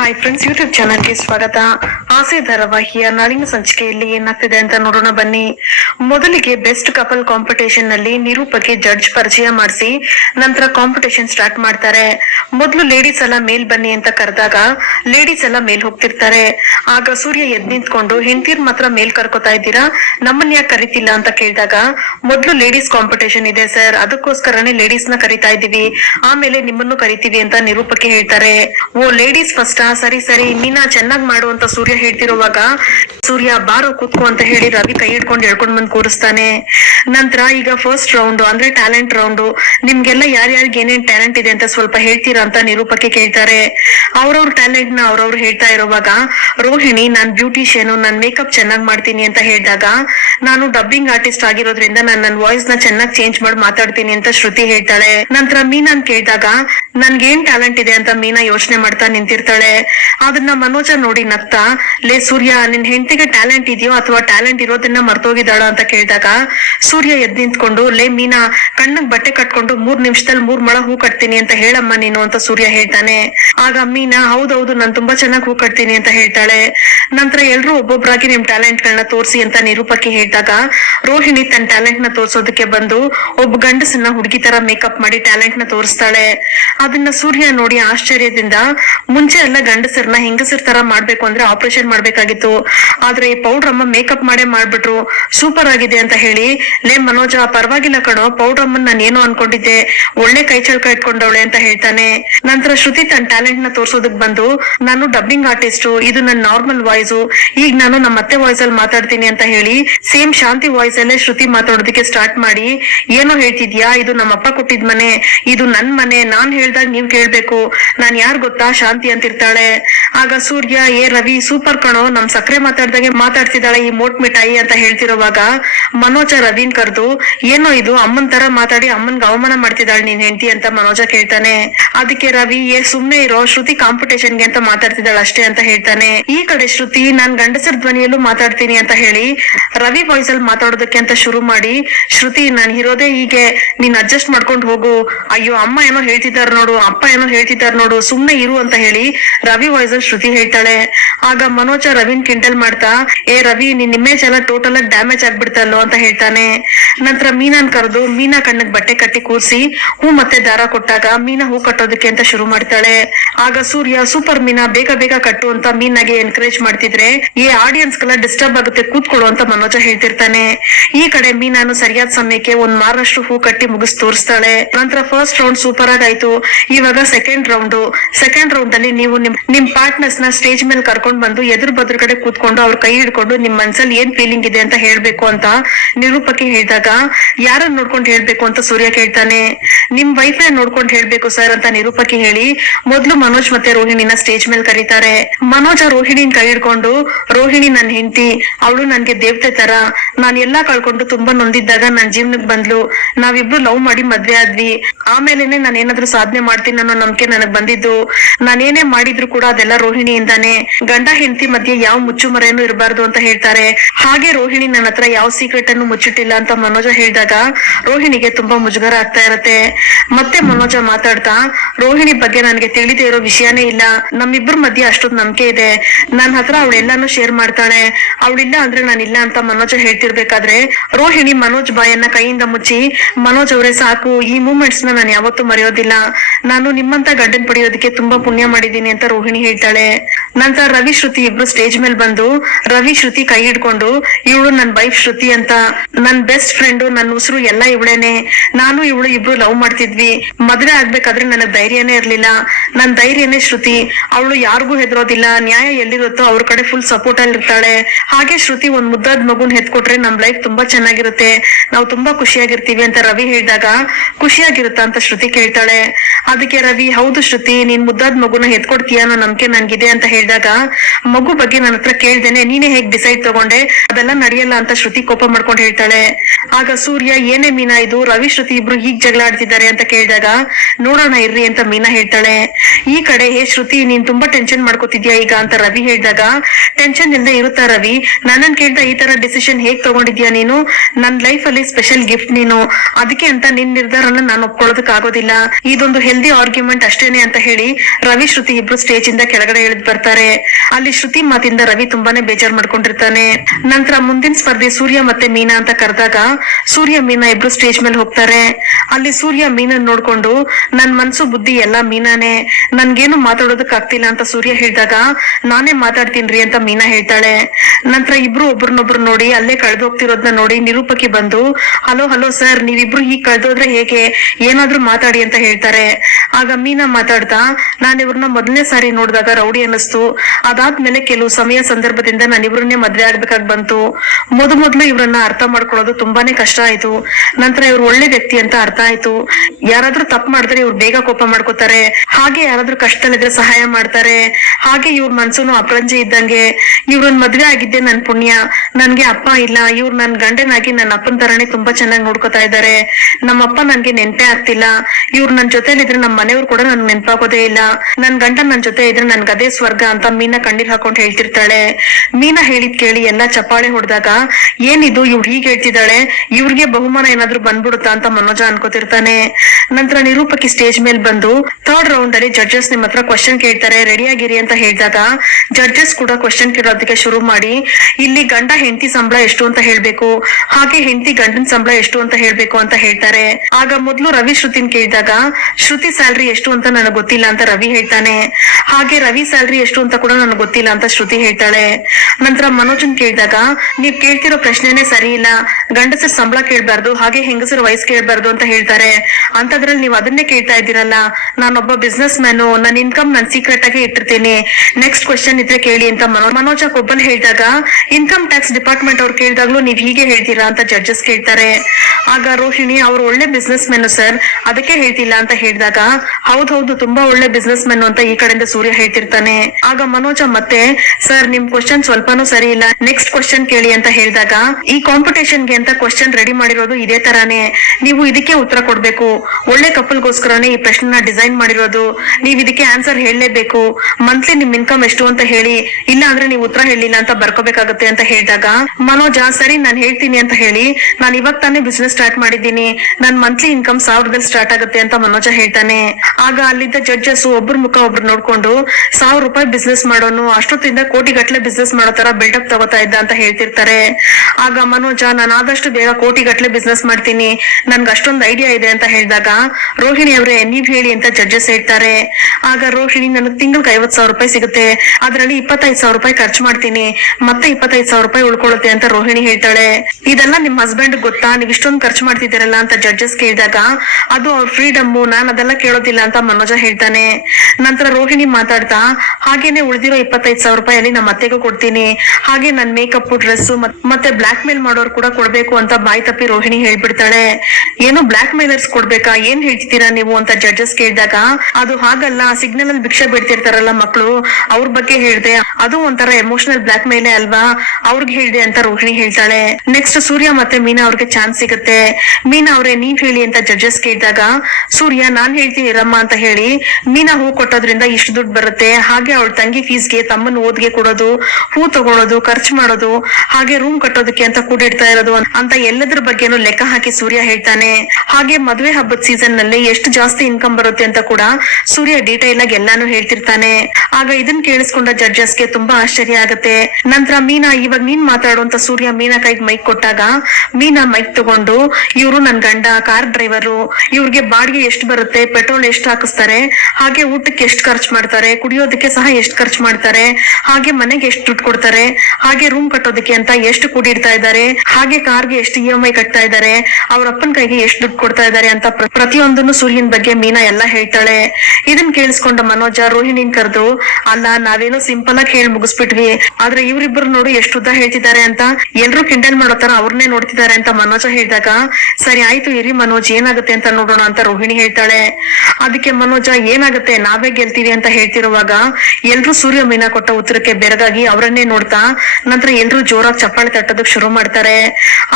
Hi friends, YouTube ಚಾನಲ್ಗೆ ಸ್ವಾಗತ. ಆಸೆ ಧಾರಾವಾಹಿಯ ನಾಳಿನ ಸಂಚಿಕೆಯಲ್ಲಿ ಏನಾಗ್ತಿದೆ ಅಂತ ನೋಡೋಣ ಬನ್ನಿ. ಮೊದಲಿಗೆ ಬೆಸ್ಟ್ ಕಪಲ್ ಕಾಂಪಿಟೇಷನ್ ನಲ್ಲಿ ನಿರೂಪಕ್ಕೆ ಜಡ್ಜ್ ಪರಿಚಯ ಮಾಡಿಸಿ ನಂತರ ಕಾಂಪಿಟೇಷನ್ ಸ್ಟಾರ್ಟ್ ಮಾಡ್ತಾರೆ. ಮೊದಲು ಲೇಡೀಸ್ ಎಲ್ಲ ಮೇಲ್ ಬನ್ನಿ ಅಂತ ಕರೆದಾಗ ಲೇಡೀಸ್ ಎಲ್ಲ ಮೇಲ್ ಹೋಗ್ತಿರ್ತಾರೆ. ಆಗ ಸೂರ್ಯ ಎದ್ ನಿಂತ್ಕೊಂಡು ಹೆಂಡತಿರ್ ಮಾತ್ರ ಮೇಲ್ ಕರ್ಕೋತಾ ಇದ್ದೀರಾ, ನಮ್ಮನ್ನ ಯಾಕೆ ಕರಿತಿಲ್ಲ ಅಂತ ಕೇಳಿದಾಗ ಮೊದಲು ಲೇಡೀಸ್ ಕಾಂಪಿಟೇಷನ್ ಇದೆ ಸರ್, ಅದಕ್ಕೋಸ್ಕರನೇ ಲೇಡೀಸ್ ನ ಕರಿತಾ ಇದೀವಿ, ಆಮೇಲೆ ನಿಮ್ಮನ್ನು ಕರಿತೀವಿ ಅಂತ ನಿರೂಪಕ್ಕೆ ಹೇಳ್ತಾರೆ. ಓ ಲೇಡೀಸ್ ಫಸ್ಟ್, ಸರಿ ಸರಿ ಮೀನಾ ಚೆನ್ನಾಗ್ ಮಾಡು ಅಂತ ಸೂರ್ಯ ಹೇಳ್ತಿರುವಾಗ ಸೂರ್ಯ ಬಾರೋ ಕೂತ್ಕೋ ಅಂತ ಹೇಳಿ ರವಿ ಕೈ ಹಿಡ್ಕೊಂಡು ಎಳ್ಕೊಂಡ್ ಬಂದ್ ಕೂರಿಸ್ತಾನೆ. ನಂತರ ಈಗ ಫಸ್ಟ್ ರೌಂಡ್ ಅಂದ್ರೆ ಟ್ಯಾಲೆಂಟ್ ರೌಂಡ್, ನಿಮ್ಗೆಲ್ಲ ಯಾರ್ಯಾರಿಗೆ ಏನೇನ್ ಟ್ಯಾಲೆಂಟ್ ಇದೆ ಅಂತ ಸ್ವಲ್ಪ ಹೇಳ್ತೀರಾ ಅಂತ ನಿರೂಪಕ್ಕೆ ಕೇಳ್ತಾರೆ. ಅವ್ರವ್ರ ಟ್ಯಾಲೆಂಟ್ ನ ಅವ್ರವ್ರು ಹೇಳ್ತಾ ಇರುವಾಗ ರೋಹಿಣಿ, ನಾನ್ ಬ್ಯೂಟಿಷಿಯನ್, ನಾನ್ ಮೇಕಪ್ ಚೆನ್ನಾಗ್ ಮಾಡ್ತೀನಿ ಅಂತ ಹೇಳಿದಾಗ ನಾನು ಡಬ್ಬಿಂಗ್ ಆರ್ಟಿಸ್ಟ್ ಆಗಿರೋದ್ರಿಂದ ನಾನು ನನ್ನ ವಾಯ್ಸ್ ನ ಚೆನ್ನಾಗಿ ಚೇಂಜ್ ಮಾಡಿ ಮಾತಾಡ್ತೀನಿ ಅಂತ ಶ್ರುತಿ ಹೇಳ್ತಾಳೆ. ನಂತರ ಮೀನಾನ್ ಕೇಳಿದಾಗ ನನ್ಗೇನ್ ಟ್ಯಾಲೆಂಟ್ ಇದೆ ಅಂತ ಮೀನಾ ಯೋಚನೆ ಮಾಡ್ತಾ ನಿಂತಿರ್ತಾಳೆ. ಅದನ್ನ ಮನೋಜ ನೋಡಿ ನಗ್ತಾ, ಲೇ ಸೂರ್ಯ, ನಿನ್ ಹೆಂಡತಿಗೆ ಟ್ಯಾಲೆಂಟ್ ಇದೆಯೋ ಅಥವಾ ಟ್ಯಾಲೆಂಟ್ ಇರೋದನ್ನ ಮರ್ತೋಗಿದ್ದಾಳ ಅಂತ ಕೇಳಿದಾಗ ಸೂರ್ಯ ಎದ್ ನಿಂತ್ಕೊಂಡು, ಲೇ ಮೀನಾ, ಕಣ್ಣಗ್ ಬಟ್ಟೆ ಕಟ್ಕೊಂಡು 3 ನಿಮಿಷದಲ್ಲಿ 3 ಮೊಳ ಹೂ ಕಟ್ತೀನಿ ಅಂತ ಹೇಳಮ್ಮ ನೀನು ಅಂತ ಸೂರ್ಯ ಹೇಳ್ತಾನೆ. ಆಗ ಮೀನಾ, ಹೌದೌದು ನಾನು ತುಂಬಾ ಚೆನ್ನಾಗಿ ಹೂ ಕಟ್ತೀನಿ ಅಂತ ಹೇಳ್ತಾಳೆ. ನಂತರ ಎಲ್ರು ಒಬ್ಬೊಬ್ರಾಗಿ ನಿಮ್ ಟ್ಯಾಲೆಂಟ್ ಗಳನ್ನ ತೋರಿಸಿ ಅಂತ ನಿರೂಪಕ್ಕೆ ಹೇಳಿದಾಗ ರೋಹಿಣಿ ತನ್ನ ಟ್ಯಾಲೆಂಟ್ ನ ತೋರ್ಸೋದಕ್ಕೆ ಬಂದು ಒಬ್ಬ ಗಂಡಸನ್ನ ಹುಡುಗಿ ತರ ಮೇಕಪ್ ಮಾಡಿ ಟ್ಯಾಲೆಂಟ್ ನ ತೋರಿಸ್ತಾಳೆ. ಅದನ್ನ ಸೂರ್ಯ ನೋಡಿ ಆಶ್ಚರ್ಯದಿಂದ, ಮುಂಚೆ ಎಲ್ಲ ಗಂಡಸರ್ನ ಹೆಂಗಸರ್ ತರ ಮಾಡ್ಬೇಕು ಅಂದ್ರೆ ಆಪರೇಷನ್ ಮಾಡ್ಬೇಕಾಗಿತ್ತು, ಆದ್ರೆ ಈ ಪೌಡರ್ ಅಮ್ಮ ಮೇಕಪ್ ಮಾಡೇ ಮಾಡ್ಬಿಟ್ರು, ಸೂಪರ್ ಆಗಿದೆ ಅಂತ ಹೇಳಿ, ಲೇ ಮನೋಜ ಪರವಾಗಿಲ್ಲ ಕಣೋ, ಪೌಡರ್ ಅಮ್ಮನ್ ನಾನು ಏನೋ ಅನ್ಕೊಂಡಿದ್ದೆ, ಒಳ್ಳೆ ಕೈ ಚಳಕ ಇಟ್ಕೊಂಡವಳೆ ಅಂತ ಹೇಳ್ತಾನೆ. ನಂತರ ಶ್ರುತಿ ತನ್ನ ಟ್ಯಾಲೆಂಟ್ ನ ತೋರ್ಸೋದಕ್ ಬಂದು, ನಾನು ಡಬ್ಬಿಂಗ್ ಆರ್ಟಿಸ್ಟ್, ಇದು ನನ್ನ ನಾರ್ಮಲ್ ವಾಯ್ಸ್, ಈಗ ನಾನು ನಮ್ಮ ಅತ್ತೆ ವಾಯ್ಸ್ ಅಲ್ಲಿ ಮಾತಾಡ್ತೀನಿ ಅಂತ ಹೇಳಿ ಸೇಮ್ ಶಾಂತಿ ವಾಯ್ಸ್ ಅಲ್ಲೇ ಶ್ರುತಿ ಮಾತಾಡೋದಕ್ಕೆ ಸ್ಟಾರ್ಟ್ ಮಾಡಿ, ಏನೋ ಹೇಳ್ತಿದ್ಯಾ, ಇದು ನಮ್ಮಪ್ಪ ಕೊಟ್ಟಿದ್ ಮನೆ, ಇದು ನನ್ ಮನೆ, ನಾನ್ ಹೇಳ್ದಾಗ ನೀವ್ ಕೇಳ್ಬೇಕು, ನಾನ್ ಯಾರ್ ಗೊತ್ತಾ ಶಾಂತಿ ಅಂತಿರ್ತಾಳೆ. ಆಗ ಸೂರ್ಯ, ಏ ರವಿ ಸೂಪರ್ ಕಣೋ, ನಮ್ ಸಕ್ಕರೆ ಮಾತಾಡ್ದಾಗೆ ಮಾತಾಡ್ತಿದ್ದಾಳೆ ಈ ಮೋಟ್ ಮಿಠಾಯಿ ಅಂತ ಹೇಳ್ತಿರುವಾಗ ಮನೋಜ ರವಿನ್ ಕರೆದು, ಏನೋ ಇದು ಅಮ್ಮನ್ ತರ ಮಾತಾಡಿ ಅಮ್ಮನ್ಗೆ ಅವಮಾನ ಮಾಡ್ತಿದ್ದಾಳೆ ನೀನ್ ಹೆಂಡತಿ ಅಂತ ಮನೋಜ ಕೇಳ್ತಾನೆ. ಅದಕ್ಕೆ ರವಿ, ಏ ಸುಮ್ನೆ ಇರೋ, ಶ್ರುತಿ ಕಾಂಪಿಟೇಷನ್ಗೆ ಅಂತ ಮಾತಾಡ್ತಿದ್ದಾಳೆ ಅಷ್ಟೇ ಅಂತ ಹೇಳ್ತಾನೆ. ಈ ಕಡೆ ಶ್ರುತಿ, ನಾನ್ ಗಂಡಸರ ಧ್ವನಿಯಲ್ಲೂ ಮಾತಾಡ್ತೀನಿ ಅಂತ ಹೇಳಿ ರವಿ ವಾಯ್ಸ್ ಅಲ್ಲಿ ಮಾತಾಡೋದಕ್ಕೆ ಅಂತ ಶುರು ಮಾಡಿ, ಶ್ರುತಿ ನಾನ್ ಇರೋದೇ ಹೀಗೆ, ನೀನ್ ಅಡ್ಜಸ್ಟ್ ಮಾಡ್ಕೊಂಡು ಹೋಗು, ಅಯ್ಯೋ ಅಮ್ಮ ಏನೋ ಹೇಳ್ತಿದಾರ ನೋಡು, ಅಪ್ಪ ಏನೋ ಹೇಳ್ತಿದಾರ ನೋಡು, ಸುಮ್ನೆ ಇರು ಅಂತ ಹೇಳಿ ರವಿ ವಾಯ್ಸ್ ಅಲ್ಲಿ ಶ್ರುತಿ ಹೇಳ್ತಾಳೆ. ಆಗ ಮನೋಜ ರವಿನ್ ಕಿಂಡಲ್ ಮಾಡ್ತಾ, ಏ ರವಿ, ನಿನ್ ಇಮೇಜ್ ಎಲ್ಲ ಟೋಟಲ್ ಆಗಿ ಡ್ಯಾಮೇಜ್ ಆಗ್ಬಿಡ್ತಲ್ಲೋ ಅಂತ ಹೇಳ್ತಾನೆ. ನಂತರ ಮೀನಾನ್ ಕರೆದು ಮೀನಾ ಕಣ್ಣಗ್ ಬಟ್ಟೆ ಕಟ್ಟಿ ಕೂರ್ಸಿ ಹೂ ಮತ್ತೆ ದಾರ ಕೊಟ್ಟಾಗ ಮೀನಾ ಹೂ ಕಟ್ಟೋದಕ್ಕೆ ಅಂತ ಶುರು ಮಾಡ್ತಾಳೆ. ಆಗ ಸೂರ್ಯ, ಸೂಪರ್ ಮೀನಾ, ಬೇಗ ಬೇಗ ಕಟ್ಟು ಅಂತ ಮೀನಾಗೆ ಎನ್ಕರೇಜ್ ಮಾಡ್ತಿದ್ರೆ, ಈ ಆಡಿಯನ್ಸ್ ಗೆಲ್ಲ ಡಿಸ್ಟರ್ಬ್ ಆಗುತ್ತೆ ಕೂತ್ಕೊಳ್ಳು ಅಂತ ಮನೋಜ ಹೇಳ್ತಿರ್ತಾನೆ. ಈ ಕಡೆ ಮೀನಾನು ಸರಿಯಾದ ಸಮಯಕ್ಕೆ ಒಂದ್ ಮಾರಷ್ಟು ಹೂ ಕಟ್ಟಿ ಮುಗಿಸ್ ತೋರಿಸ್ತಾಳೆ. ನಂತರ ಫಸ್ಟ್ ರೌಂಡ್ ಸೂಪರ್ ಆಗಾಯ್ತು. ಇವಾಗ ಸೆಕೆಂಡ್ ರೌಂಡ್ ಅಲ್ಲಿ ನೀವು ನಿಮ್ ಪಾರ್ಟ್ನರ್ಸ್ ನ ಸ್ಟೇಜ್ ಮೇಲೆ ಕರ್ಕೊಂಡ್ ಬಂದು ಎದುರು ಬದ್ರ ಕಡೆ ಕೂತ್ಕೊಂಡು ಅವ್ರ ಕೈ ಹಿಡ್ಕೊಂಡು ನಿಮ್ ಮನ್ಸಲ್ಲಿ ಏನ್ ಫೀಲಿಂಗ್ ಇದೆ ಅಂತ ಹೇಳ್ಬೇಕು ಅಂತ ನಿರೂಪಕ್ಕೆ ಹೇಳಿದಾಗ, ಯಾರನ್ನ ನೋಡ್ಕೊಂಡು ಹೇಳ್ಬೇಕು ಅಂತ ಸೂರ್ಯ ಕೇಳ್ತಾನೆ. ನಿಮ್ ವೈಫ್ ನೋಡ್ಕೊಂಡು ಹೇಳ್ಬೇಕು ಸರ್ ಅಂತ ನಿರೂಪಕ್ಕೆ ಹೇಳಿ ಮೊದ್ಲು ಮನೋಜ್ ಮತ್ತೆ ರೋಹಿಣಿನ ಸ್ಟೇಜ್ ಮೇಲೆ ಕರೀತಾರೆ. ಮನೋಜ ರೋಹಿಣಿನ ಕೈ ಹಿಡ್ಕೊಂಡು, ರೋಹಿಣಿ ನನ್ ಹೆಂಡತಿ, ಅವಳು ನನ್ಗೆ ದೇವತೆ ತರ, ನಾನ್ ಎಲ್ಲಾ ಕಳ್ಕೊಂಡು ತುಂಬಾ ನೊಂದಿದ್ದಾಗ ನನ್ ಜೀವನಕ್ ಬಂದ್ಲು, ನಾವಿಬ್ರು ಲವ್ ಮಾಡಿ ಮದ್ವೆ ಆದ್ವಿ, ಆಮೇಲೆನೆ ನಾನು ಏನಾದ್ರೂ ಸಾಧನೆ ಮಾಡ್ತೀನಿ ಅನ್ನೋ ನಂಬಿಕೆ ನನಗ್ ಬಂದಿದ್ದು, ನಾನೇನೇ ಮಾಡಿದ್ರು ಕೂಡ ಅದೆಲ್ಲ ರೋಹಿಣಿಯಿಂದಾನೆ, ಗಂಡ ಹೆಂಡತಿ ಮಧ್ಯೆ ಯಾವ ಮುಚ್ಚುಮರೆನೂ ಇರಬಾರ್ದು ಅಂತ ಹೇಳ್ತಾರೆ. ಹಾಗೆ ರೋಹಿಣಿ ನನ್ನ ಹತ್ರ ಯಾವ ಸೀಕ್ರೆಟ್ ಅನ್ನು ಮುಚ್ಚಿಟ್ಟಿಲ್ಲ ಅಂತ ಮನೋಜ ಹೇಳಿದಾಗ ರೋಹಿಣಿಗೆ ತುಂಬಾ ಮುಜುಗರ ಆಗ್ತಾ ಇರತ್ತೆ. ಮತ್ತೆ ಮನೋಜ ಮಾತಾಡ್ತಾ, ರೋಹಿಣಿ ಬಗ್ಗೆ ನನಗೆ ತಿಳಿದೇ ಇರೋ ವಿಷಯನೇ ಇಲ್ಲ, ನಮ್ಮಿಬ್ಬರ ಮಧ್ಯೆ ಅಷ್ಟೊಂದು ನಂಬಿಕೆ ಇದೆ, ನನ್ನ ಹತ್ರ ಅವಳೆಲ್ಲಾನು ಶೇರ್ ಮಾಡ್ತಾಳೆ, ಅವಳಿಲ್ಲ ಅಂದ್ರೆ ನಾನಿಲ್ಲ ಅಂತ ಮನೋಜ ಹೇಳ್ತಿರ್ಬೇಕಾದ್ರೆ ರೋಹಿಣಿ ಮನೋಜ್ ಬಾಯನ್ನ ಕೈಯಿಂದ ಮುಚ್ಚಿ, ಮನೋಜ್ ಅವರೇ ಸಾಕು, ಈ ಮೂಮೆಂಟ್ಸ್ ನ ನಾನು ಯಾವತ್ತೂ ಮರೆಯೋದಿಲ್ಲ, ನಾನು ನಿಮ್ಮಂತ ಗಂಡನ್ ಪಡೆಯೋದಕ್ಕೆ ತುಂಬಾ ಪುಣ್ಯ ಮಾಡಿದೀನಿ ಅಂತ ರೋಹಿಣಿ ಹೇಳ್ತಾಳೆ. ನಂತರ ರವಿ ಶ್ರುತಿ ಇಬ್ರು ಸ್ಟೇಜ್ ಮೇಲೆ ಬಂದು ರವಿ ಶ್ರುತಿ ಕೈ ಹಿಡ್ಕೊಂಡು, ಇವಳು ನನ್ ವೈಫ್ ಶ್ರುತಿ ಅಂತ, ನನ್ ಬೆಸ್ಟ್ ಫ್ರೆಂಡ್, ನನ್ನ ಉಸಿರು ಎಲ್ಲ ಇವಳೇನೆ, ನಾನು ಇವಳು ಇಬ್ರು ಲವ್ ಮಾಡ್ತಿದ್ವಿ, ಮದ್ವೆ ಆಗ್ಬೇಕಾದ್ರೆ ನನಗ್ ಧೈರ್ಯನೇ ಇರ್ಲಿಲ್ಲ, ನನ್ ಧೈರ್ಯನೇ ಶ್ರುತಿ, ಅವಳು ಯಾರಿಗೂ ಹೆದರೋದಿಲ್ಲ, ನ್ಯಾಯ ಎಲ್ಲಿರುತ್ತೋ ಅವ್ರ ಕಡೆ ಫುಲ್ ಸಪೋರ್ಟ್ ಅಲ್ಲಿ ಇರ್ತಾಳೆ, ಹಾಗೆ ಶ್ರುತಿ ಒಂದ್ ಮುದ್ದಾದ್ ಮಗುನ್ ಹೆತ್ಕೊಟ್ರೆ ನಮ್ ಲೈಫ್ ತುಂಬಾ ಚೆನ್ನಾಗಿರುತ್ತೆ, ನಾವು ತುಂಬಾ ಖುಷಿಯಾಗಿರ್ತೀವಿ ಅಂತ ರವಿ ಹೇಳಿದಾಗ, ಖುಷಿಯಾಗಿರುತ್ತಾ ಅಂತ ಶ್ರುತಿ ಕೇಳ್ತಾಳೆ. ಅದಕ್ಕೆ ರವಿ, ಹೌದು ಶ್ರುತಿ, ನೀನ್ ಮುದ್ದಾದ್ ಮಗುನ ಹೆತ್ಕೊಡ್ತೀಯ ಅನ್ನೋ ನಂಬಿಕೆ ನನ್ಗಿದೆ ಅಂತ ಹೇಳಿದಾಗ, ಮಗು ಬಗ್ಗೆ ನನ್ನ ಹತ್ರ ಕೇಳ್ದೇನೆ ನೀನೇ ಹೇಗ್ ಡಿಸೈಡ್ ತಗೊಂಡೆ, ಅದೆಲ್ಲ ನಡೆಯಲ್ಲ ಅಂತ ಶ್ರುತಿ ಕೋಪ ಮಾಡ್ಕೊಂಡು ಹೇಳ್ತಾಳೆ. ಆಗ ಸೂರ್ಯ ಏನೇ ಮೀನಾ ಇದು, ರವಿ ಶ್ರುತಿ ಇಬ್ರು ಹೀಗ್ ಜಗಳ ಆಡ್ತಿದ್ದಾರೆ ಅಂತ ಕೇಳಿದಾಗ ನೋಡೋಣ ಇರ್ರಿ ಅಂತ ಮೀನಾ ಹೇಳ್ತಾಳೆ. ಈ ಕಡೆ ಹೇ ಶ್ರುತಿ, ನೀನ್ ತುಂಬಾ ಟೆನ್ಷನ್ ಮಾಡ್ಕೋತಿದ್ಯಾ ಈಗ ಅಂತ ರವಿ ಹೇಳಿದಾಗ, ಟೆನ್ಷನ್ ಇಲ್ಲದೆ ಇರುತ್ತಾ ರವಿ, ನನ್ನನ್ ಕೇಳ್ತಾ ಈ ತರ ಡಿಸಿಷನ್ ಹೇಗ್ ತಗೊಂಡಿದ್ಯಾ ನೀನು, ನನ್ ಲೈಫ್ ಅಲ್ಲಿ ಸ್ಪೆಷಲ್ ಗಿಫ್ಟ್ ನೀನು, ಅದಕ್ಕೆ ಅಂತ ನಿನ್ ನಿರ್ಧಾರನ ನಾನು ಒಪ್ಕೊಳ್ಳೋದಕ್ ಆಗೋದಿಲ್ಲ, ಇದೊಂದು ಹೆಲ್ದಿ ಆರ್ಗ್ಯುಮೆಂಟ್ ಅಷ್ಟೇನೆ ಅಂತ ಹೇಳಿ ರವಿ ಶ್ರುತಿ ಇಬ್ರು ಸ್ಟೇಜ್ ಇಂದ ಕೆಳಗಡೆ ಇಳಿದ್ ಬರ್ತಾರೆ. ಅಲ್ಲಿ ಶ್ರುತಿ ಮಾತಿಂದ ರವಿ ತುಂಬಾನೇ ಬೇಜಾರ್ ಮಾಡ್ಕೊಂಡಿರ್ತಾನೆ. ನಂತರ ಮುಂದಿನ ಸ್ಪರ್ಧೆ ಸೂರ್ಯ ಮತ್ತೆ ಮೀನಾ ಅಂತ ಕರೆದಾಗ ಸೂರ್ಯ ಮೀನಾ ಇಬ್ರು ಸ್ಟೇಜ್ ಮೇಲೆ ಹೋಗ್ತಾರೆ. ಅಲ್ಲಿ ಸೂರ್ಯ ಮೀನನ್ ನೋಡ್ಕೊಂಡು, ನನ್ ಮನ್ಸು ಬುದ್ಧಿ ಎಲ್ಲಾ ಮೀನಾನೇ, ನನ್ಗೇನು ಮಾತಾಡೋದಕ್ ಆಗ್ತಿಲ್ಲ ಅಂತ ಸೂರ್ಯ ಹೇಳಿದಾಗ, ನಾನೇ ಮಾತಾಡ್ತೀನ್ರಿ ಅಂತ ಮೀನಾ ಹೇಳ್ತಾಳೆ. ನಂತರ ಇಬ್ರು ಒಬ್ರನ್ನೊಬ್ರು ನೋಡಿ ಅಲ್ಲೇ ಕಳೆದು ಹೋಗ್ತಿರೋದನ್ನ ನೋಡಿ ನಿರೂಪಕಿ ಬಂದು, ಹಲೋ ಹಲೋ ಸರ್, ನೀವಿಬ್ರು ಹೀಗ್ ಕಳ್ದೋದ್ರೆ ಹೇಗೆ, ಏನಾದ್ರೂ ಮಾತಾಡಿ ಅಂತ ಹೇಳ್ತಾರೆ. ಆಗ ಮೀನಾ ಮಾತಾಡ್ತಾ, ನಾನ್ ಇವ್ರನ್ನ ಮೊದಲನೇ ಸಾರಿ ನೋಡಿದಾಗ ರೌಡಿ ಅನ್ನಿಸ್ತು, ಅದಾದ್ಮೇಲೆ ಕೆಲವು ಸಮಯ ಸಂದರ್ಭದಿಂದ ನಾನು ಇವ್ರನ್ನೇ ಮದ್ವೆ ಆಗ್ಬೇಕಾಗ್ ಬಂತು. ಮೊದಲು ಇವ್ರನ್ನ ಅರ್ಥ ಮಾಡ್ಕೊಳ್ಳೋದು ತುಂಬಾನೇ ಕಷ್ಟ ಆಯ್ತು. ನಂತರ ಇವ್ರು ಒಳ್ಳೆ ವ್ಯಕ್ತಿ ಅಂತ ಅರ್ಥ ಆಯ್ತು. ಯಾರಾದ್ರೂ ತಪ್ಪು ಮಾಡಿದ್ರೆ ಇವ್ರು ಬೇಗ ಕೋಪ ಮಾಡ್ಕೋತಾರೆ, ಹಾಗೆ ಯಾರಾದ್ರೂ ಕಷ್ಟದಲ್ಲಿದ್ರೆ ಸಹಾಯ ಮಾಡ್ತಾರೆ, ಹಾಗೆ ಇವ್ರ ಮನ್ಸುನು ಅಪರಂಜಿ ಇದ್ದಂಗೆ. ಇವ್ರನ್ ಮದ್ವೆ ಆಗಿದ್ದೆ ನನ್ ಪುಣ್ಯ, ನನ್ಗೆ ಅಪ್ಪ ಇಲ್ಲ, ಇವ್ರು ನನ್ ಗಂಡನಾಗಿ ನನ್ನ ಅಪ್ಪನ ತರಾನೇ ತುಂಬಾ ಚೆನ್ನಾಗಿ ನೋಡ್ಕೊತಾ ಇದ್ದಾರೆ. ನಮ್ಮಪ್ಪ ನನ್ಗೆ ನೆನ್ಪೇ ಆಗ್ತಿಲ್ಲ, ಇವ್ರು ನನ್ ಜೊತೆಲಿದ್ರೆ ನಮ್ಮ ಮನೆಯವ್ರು ಕೂಡ ನನ್ ನೆನ್ಪಾಗೋದೇ ಇಲ್ಲ, ನನ್ ಗಂಡ ನನ್ ಜೊತೆ ಇದ್ರೆ ನನ್ಗೆ ಅದೇ ಸ್ವರ್ಗ ಅಂತ ಮೀನಾ ಕಣ್ಣೀರ್ ಹಾಕೊಂಡ್ ಹೇಳ್ತಿರ್ತಾಳೆ. ಮೀನಾ ಹೇಳಿದ್ ಕೇಳಿ ಎಲ್ಲಾ ಚಪ್ಪಾಳೆ ಹೊಡೆದಾಗ, ಏನಿದು ಇವ್ರು ಹೀಗ್ ಹೇಳ್ತಿದ್ದಾಳೆ, ಇವ್ರಿಗೆ ಬಹುಮಾನ ಏನಾದ್ರು ಬಂದ್ಬಿಡುತ್ತಾ ಅಂತ ಮನೋಜ ಅನ್ಕೋತಿರ್ತಾನೆ. ನಂತರ ನಿರೂಪಕಿ ಸ್ಟೇಜ್ ಮೇಲೆ ಬಂದು, ಥರ್ಡ್ ರೌಂಡ್ ಅಲ್ಲಿ ಜಡ್ಜಸ್ ನಿಮ್ ಹತ್ರ ಕ್ವಶನ್ ಕೇಳ್ತಾರೆ, ರೆಡಿ ಆಗಿರಿ ಅಂತ ಹೇಳಿದಾಗ ಜಡ್ಜಸ್ ಕೂಡ ಕ್ವಶನ್ ಕೇಳೋದಕ್ಕೆ ಶುರು ಮಾಡಿ, ಇಲ್ಲಿ ಗಂಡ ಹೆಂಡತಿ ಸಂಬಳ ಎಷ್ಟು ಅಂತ ಹೇಳ್ಬೇಕು, ಹಾಗೆ ಹೆಂಡತಿ ಗಂಡನ ಸಂಬಳ ಎಷ್ಟು ಅಂತ ಹೇಳ್ಬೇಕು ಅಂತ ಹೇಳ್ತಾರೆ. ಆಗ ಮೊದ್ಲು ರವಿ ಶ್ರುತಿನ್ ಕೇಳಿದಾಗ, ಶ್ರುತಿ ಸ್ಯಾಲ್ರಿ ಎಷ್ಟು ಅಂತ ನನಗೆ ಗೊತ್ತಿಲ್ಲ ಅಂತ ರವಿ ಹೇಳ್ತಾನೆ, ಹಾಗೆ ರವಿ ಸ್ಯಾಲ್ರಿ ಎಷ್ಟು ಅಂತ ಕೂಡ ನನಗೆ ಗೊತ್ತಿಲ್ಲ ಅಂತ ಶ್ರುತಿ ಹೇಳ್ತಾಳೆ. ನಂತರ ಮನೋಜನ್ ಕೇಳಿದಾಗ, ನೀವ್ ಕೇಳ್ತಿರೋ ಪ್ರಶ್ನೆನೇ ಸರಿ ಇಲ್ಲ, ಗಂಡಸರ ಸಂಬಳ ಕೇಳ್ಬಾರ್ದು, ಹಾಗೆ ಹೆಂಗಸರ ವಯಸ್ಸು ಕೇಳ್ಬಾರ್ದು ಅಂತ ಹೇಳ್ತಾರೆ, ಅಂತದ್ರಲ್ಲಿ ನೀವ್ ಅದನ್ನೇ ಕೇಳ್ತಾ ಇದ್ದೀರಲ್ಲ, ನಾನೊಬ್ಬ ಬಿಸ್ನೆಸ್ ಮ್ಯಾನು, ನನ್ನ ಇನ್ಕಮ್ ನಾನು ಸೀಕ್ರೆಟ್ ಆಗಿ ಇಟ್ಟಿರ್ತೀನಿ, ನೆಕ್ಸ್ಟ್ ಕ್ವಶನ್ ಇದ್ರೆ ಕೇಳಿ ಅಂತ ಮನೋಜ ಕೊಬ್ಬಲ್ ಹೇಳಿದಾಗ, ಇನ್ಕಮ್ ಟ್ಯಾಕ್ಸ್ ಡಿಪಾರ್ಟ್ಮೆಂಟ್ ಅವ್ರು ಕೇಳಿದಾಗ್ಲೂ ನೀವ್ ಹೀಗೆ ಹೇಳ್ತೀರಾ ಅಂತ ಜಡ್ಜಸ್ ಕೇಳ್ತಾರೆ. ಆಗ ರೋಹಿಣಿ, ಅವ್ರು ಒಳ್ಳೆ ಬಿಸ್ನೆಸ್ ಮೆನ್ ಸರ್, ಅದಕ್ಕೆ ಹೇಳ್ತಿಲ್ಲ ಅಂತ ಹೇಳಿದಾಗ, ಹೌದು ತುಂಬಾ ಒಳ್ಳೆ ಬಿಸ್ನೆಸ್ ಮೆನ್ ಅಂತ ಈ ಕಡೆಯಿಂದ ಸೂರ್ಯ ಹೇಳ್ತಿರ್ತಾನೆ. ಆಗ ಮನೋಜ ಮತ್ತೆ, ಸರ್ ನಿಮ್ ಕ್ವಶನ್ ಸ್ವಲ್ಪನೂ ಸರಿ ಇಲ್ಲ, ನೆಕ್ಸ್ಟ್ ಕ್ವಶನ್ ಕೇಳಿ ಅಂತ ಹೇಳಿದಾಗ, ಈ ಕಾಂಪಿಟೇಷನ್ ಗೆ ಅಂತ ಕ್ವಶನ್ ರೆಡಿ ಮಾಡಿರೋದು ಇದೇ ತರಾನೇ, ನೀವು ಇದಕ್ಕೆ ಉತ್ತರ ಕೊಡ್ಬೇಕು, ಒಳ್ಳೆ ಕಪಲ್ಗೋಸ್ಕರನೇ ಈ ಪ್ರಶ್ನೆನ ಡಿಸೈನ್ ಮಾಡಿರೋದು, ನೀವ್ ಇದಕ್ಕೆ ಆನ್ಸರ್ ಹೇಳಲೇಬೇಕು, ಮಂತ್ಲಿ ನಿಮ್ ಇನ್ಕಮ್ ಎಷ್ಟು ಅಂತ ಹೇಳಿ, ಇಲ್ಲ ಅಂದ್ರೆ ನೀವು ಉತ್ತರ ಹೇಳಿಲ್ಲ ಅಂತ ಬರ್ಕೋಬೇಕಾಗುತ್ತೆ ಅಂತ ಹೇಳಿದಾಗ, ಮನೋಜ ಸರಿ ನಾನ್ ಹೇಳ್ತೀನಿ ಅಂತ ಹೇಳಿ, ನಾನ್ ಇವಾಗ ತಾನೇ ಬಿಸ್ನೆಸ್ ಸ್ಟಾರ್ಟ್ ಮಾಡಿದ್ದೀನಿ, ನನ್ ಮಂತ್ಲಿ ಇನ್ಕಮ್ 1000 ಸ್ಟಾರ್ಟ್ ಆಗುತ್ತೆ ಅಂತ ಮನೋಜ ಹೇಳ್ತಾನೆ. ಆಗ ಅಲ್ಲಿದ್ದ ಜಡ್ಜಸ್ ಒಬ್ರು ಮುಖ ಒಬ್ರು ನೋಡ್ಕೊಂಡು, 1000 ರೂಪಾಯಿ ಬಿಸ್ನೆಸ್ ಮಾಡೋನು ಅಷ್ಟೊತ್ತಿಂದ ಕೋಟಿ ಗಟ್ಲೆ ಬಿಸ್ನೆಸ್ ಮಾಡೋ ತರ ಬಿಲ್ಡಪ್ ತಗೋತಾ ಇದ್ದ ಅಂತ ಹೇಳ್ತಿರ್ತಾರೆ. ಆಗ ಮನೋಜ, ನಾನು ಆದಷ್ಟು ಬೇಗ ಕೋಟಿ ಗಟ್ಲೆ ಬಿಸ್ನೆಸ್ ಮಾಡ್ತೀನಿ, ನನ್ಗೆ ಅಷ್ಟೊಂದು ಐಡಿಯಾ ಇದೆ ಅಂತ ಹೇಳಿದಾಗ, ರೋಹಿಣಿ ಅವರೇ ನೀವ್ ಹೇಳಿ ಅಂತ ಜಡ್ಜಸ್ ಹೇಳ್ತಾರೆ. ಆಗ ರೋಹಿಣಿ, ನನಗೆ ತಿಂಗಳಿಗೆ 50,000 ರೂಪಾಯಿ ಸಿಗುತ್ತೆ, ಅದರಲ್ಲಿ 25,000 ರೂಪಾಯಿ ಖರ್ಚು ಮಾಡ್ತೀನಿ, ಮತ್ತೆ 25,000 ರೂಪಾಯಿ ಉಳ್ಕೊಳ್ಳುತ್ತೆ ಅಂತ ರೋಹಿಣಿ ಹೇಳ್ತಾಳೆ. ಇದೆಲ್ಲ ನಿಮ್ ಹಸ್ಬೆಂಡ್ ಗೊತ್ತಾ, ನೀವ್ ಇಷ್ಟೊಂದು ಖರ್ಚು ಮಾಡ್ತಿದ್ದೀರಲ್ಲ ಅಂತ ಜಡ್ಜಸ್ ಕೇಳಿದಾಗ, ಅದು ಅವ್ರ ಫ್ರೀಡಮ್, ನಾನ್ ಅದೆಲ್ಲ ಕೇಳೋದಿಲ್ಲ ಅಂತ ಮನೋಜ ಹೇಳ್ತಾನೆ. ನಂತರ ರೋಹಿಣಿ ಮಾತಾಡ್ತಾ, ಹಾಗೇನೆ ಉಳಿದಿರೋ 25,000 ರೂಪಾಯಲ್ಲಿ ನಮ್ಮ ಅತ್ತೆಗೂ ಕೊಡ್ತೀನಿ, ಹಾಗೆ ನನ್ ಮೇಕಪ್, ಡ್ರೆಸ್ ಮತ್ತೆ ಬ್ಲಾಕ್ ಮೇಲ್ ಮಾಡೋರು ಕೂಡ ಕೊಡ್ಬೇಕು ಅಂತ ಬಾಯಿ ತಪ್ಪಿ ರೋಹಿಣಿ ಹೇಳ್ಬಿಡ್ತಾಳೆ. ಏನೋ ಬ್ಲಾಕ್ ಮೇಲರ್ಸ್ ಕೊಡ್ಬೇಕಾ, ಏನ್ ಹೇಳ್ತಿದ್ದೀರಾ ನೀವು ಅಂತ ಜಡ್ಜಸ್ ಕೇಳಿದಾಗ, ಅದು ಹಾಗಲ್ಲ, ಸಿಗ್ನಲ್ ಅಲ್ಲಿ ಭಿಕ್ಷೆ ಬಿಡ್ತಿರ್ತಾರಲ್ಲ ಮಕ್ಕಳು, ಅವ್ರ ಬಗ್ಗೆ ಹೇಳ್ದೆ, ಅದು ಒಂಥರ ಎಮೋಷನಲ್ ಬ್ಲಾಕ್ ಮೇಲೇ ಅಲ್ವಾ, ಅವ್ರಿಗೆ ಹೇಳ್ದೆ ಅಂತ ರೋಹಿಣಿ ಹೇಳ್ತಾಳೆ. ನೆಕ್ಸ್ಟ್ ಸೂರ್ಯ ಮತ್ತೆ ಮೀನಾ ಅವ್ರಿಗೆ ಚಾನ್ಸ್ ಸಿಗುತ್ತೆ. ಮೀನಾ ಅವ್ರೆ ನೀವ್ ಹೇಳಿ ಅಂತ ಜಡ್ಜಸ್ ಕೇಳಿದಾಗ, ಸೂರ್ಯ ನಾನ್ ಹೇಳ್ತೀನಿ ರಮ್ಮ ಅಂತ ಹೇಳಿ, ಮೀನಾ ಹೂ ಕೊಟ್ಟೋದ್ರಿಂದ ಇಷ್ಟು ದುಡ್ಡು ಬರುತ್ತೆ, ಹಾಗೆ ಅವಳ ತಂಗಿ ಫೀಸ್ಗೆ, ತಮ್ಮನ ಓದ್ಗೆ ಕೊಡೋದು, ಹೂ ತಗೊಳೋದು, ಖರ್ಚು ಮಾಡೋದು, ಹಾಗೆ ರೂಮ್ ಕಟ್ಟೋದಕ್ಕೆ ಅಂತ ಕೂಡಿಡ್ತಾ ಇರೋದು ಅಂತ ಎಲ್ಲದ್ರ ಬಗ್ಗೆನೂ ಲೆಕ್ಕ ಹಾಕಿ ಸೂರ್ಯ ಹೇಳ್ತಾನೆ. ಹಾಗೆ ಮದುವೆ ಹಬ್ಬದ ಸೀಸನ್ ನಲ್ಲಿ ಎಷ್ಟು ಜಾಸ್ತಿ ಇನ್ಕಮ್ ಬರುತ್ತೆ ಅಂತ ಕೂಡ ಸೂರ್ಯ ಡೀಟೇಲ್ ಆಗಿ ಎಲ್ಲಾನು ಹೇಳ್ತಿರ್ತಾನೆ. ಆಗ ಇದನ್ ಕೇಳಿಸ್ಕೊಂಡ ಜಡ್ಜಸ್ಗೆ ತುಂಬಾ ಆಶ್ಚರ್ಯ ಆಗುತ್ತೆ. ನಂತರ ಮೀನಾ, ಇವಾಗ ನೀನ್ ಮಾತಾಡು ಅಂತ ಸೂರ್ಯ ಮೀನಾ ಕೈಗೆ ಮೈಕ್ ಕೊಟ್ಟಾಗ, ಮೀನಾ ಮೈಕ್ ತಗೊಂಡು, ಇವ್ರು ನನ್ ಗಂಡ ಕಾರ್ ಡ್ರೈವರು, ಇವ್ರಿಗೆ ಬಾಡಿಗೆ ಎಷ್ಟು ಬರುತ್ತೆ, ಪೆಟ್ರೋಲ್ ಎಷ್ಟು ಹಾಕಿಸ್ತಾರೆ, ಹಾಗೆ ಊಟಕ್ಕೆ ಎಷ್ಟು ಖರ್ಚು ಮಾಡ್ತಾರೆ, ಕುಡಿಯೋದಕ್ಕೆ ಸಹ ಎಷ್ಟು ಖರ್ಚು ಮಾಡ್ತಾರೆ, ಹಾಗೆ ಮನೆಗೆ ಎಷ್ಟು ದುಡ್ಡು ಕೊಡ್ತಾರೆ, ಹಾಗೆ ರೂಮ್ ಕಟ್ಟೋದಕ್ಕೆ ಅಂತ ಎಷ್ಟು ಕೂಡಿಡ್ತಾ ಇದ್ದಾರೆ, ಹಾಗೆ ಕಾರ್ಗೆ ಎಷ್ಟು EMI ಕಟ್ತಾ ಇದ್ದಾರೆ, ಅವ್ರ ಅಪ್ಪನ ಕೈಗೆ ಎಷ್ಟು ದುಡ್ಡು ಕೊಡ್ತಾ ಇದ್ದಾರೆ ಅಂತ ಪ್ರತಿಯೊಂದನ್ನು ಸೂರ್ಯನ್ ಬಗ್ಗೆ ಮೀನಾ ಎಲ್ಲಾ ಹೇಳ್ತಾಳೆ. ಇದನ್ ಕೇಳಿಸ್ಕೊಂಡ ಮನೋಜ ರೋಹಿಣಿನ್ ಕರೆದು, ಅಲ್ಲ ನಾವೇನೋ ಸಿಂಪಲ್ ಆಗಿ ಹೇಳಿ ಮುಗಿಸ್ಬಿಟ್ವಿ, ಆದ್ರೆ ಇವ್ರಿಬ್ರು ನೋಡು ಎಷ್ಟು ಉದ್ದ ಹೇಳ್ತಿದ್ದಾರೆ ಅಂತ, ಎಲ್ರು ಕಿಂಡಲ್ ಮಾಡೋ ತರ ಅವ್ರನ್ನೇ ನೋಡ್ತಿದ್ದಾರೆ ಅಂತ ಮನೋಜ ಹೇಳಿದಾಗ, ಸರಿ ಆಯ್ತು ಇರಿ ಮನೋಜ್, ಏನಾಗುತ್ತೆ ಅಂತ ನೋಡೋಣ ಅಂತ ರೋಹಿಣಿ ಹೇಳ್ತಾಳೆ. ಅದಕ್ಕೆ ಮನೋಜ, ಏನಾಗುತ್ತೆ ನಾವೇ ಗೆಲ್ತೀವಿ ಅಂತ ಹೇಳ್ತಿರುವಾಗ ಎಲ್ರು ಸೂರ್ಯ ಮೀನಾ ಕೊಟ್ಟ ಉತ್ತರಕ್ಕೆ ಬೆರಗಾಗಿ ಅವರ ಕಡೆನೆ ನೋಡ್ತಾ ನಂತರ ಎಲ್ರು ಜೋರಾಗಿ ಚಪ್ಪಾಳೆ ತಟ್ಟೋದಕ್ ಶುರು ಮಾಡ್ತಾರೆ.